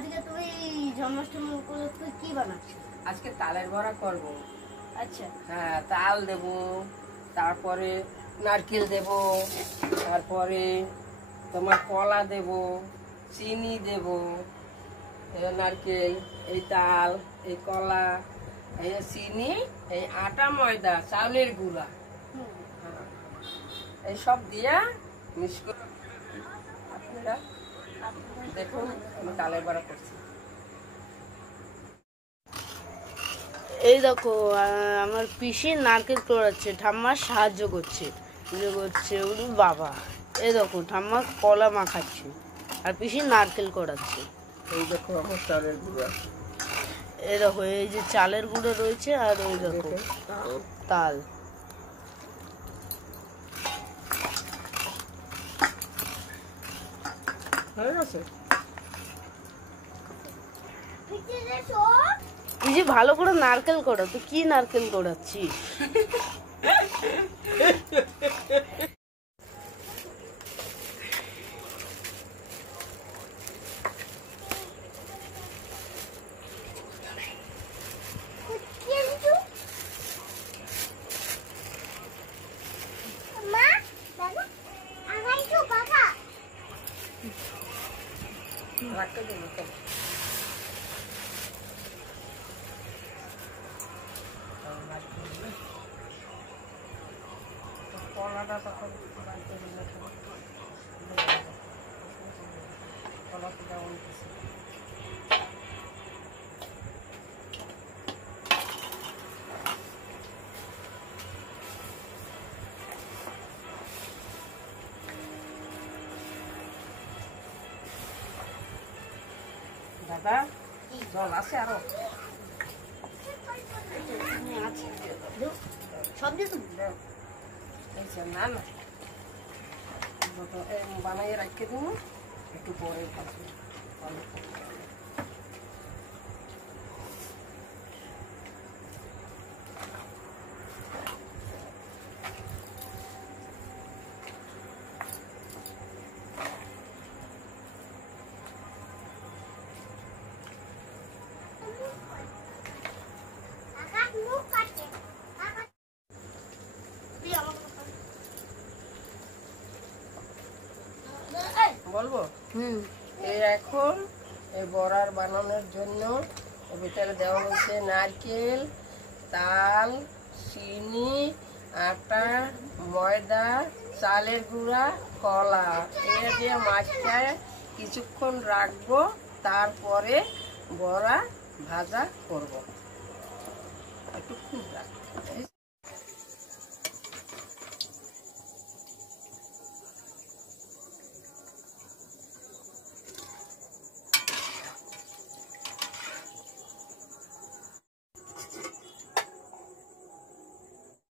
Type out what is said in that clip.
আজকে তুমি জন্মাষ্টমী উপলক্ষে কি বানাচ্ছো? আজকে তালের বড়া করব। আচ্ছা, হ্যাঁ, তাল দেব, তারপরে নারকেল দেব, তারপরে তোমার কলা দেব, চিনি দেব, নারকেল, এই তাল, এই কলা, এই চিনি, এই আটা, ময়দা, চাউলের গুঁড়া, এই সব দিয়া মিক্স করে আপনারা দেখুন আমি তালের বড়া করছি। এই দেখো আমার পিসি নারকেল কোড়াচ্ছে, ঠাম্মা সাহায্য করছে ওরে বাবা। এই দেখো ঠাম্মা কলা মাখাচ্ছে আর পিসি নারকেল কোড়াচ্ছে। এই দেখো আমার চালের গুঁড়া, এই দেখো এই যে চালের গুঁড়ো রয়েছে আর ওই দেখো তাল। হয়ে গেছে। তুই যে ভালো করে নারকেল কোড়া, তুই কি নারকেল কোড়াচ্ছিস? রাখতে দিন কলাটা তখন বাড়িতে দিলে কলাটা যেমন দাদা জল আছে আরো সব দিয়ে না না বানাইয়ে রাখতে দেবো একটু পরে বলবো। এই এখন এই বড়ার বানানোর জন্য ভিতরে দেওয়া হচ্ছে নারকেল, তাল, চিনি, আটা, ময়দা, চালের গুঁড়া, কলা, এটা দিয়ে মাছটায় কিছুক্ষণ রাখবো, তারপরে বড়া ভাজা করব। একটু খুব রাখবো।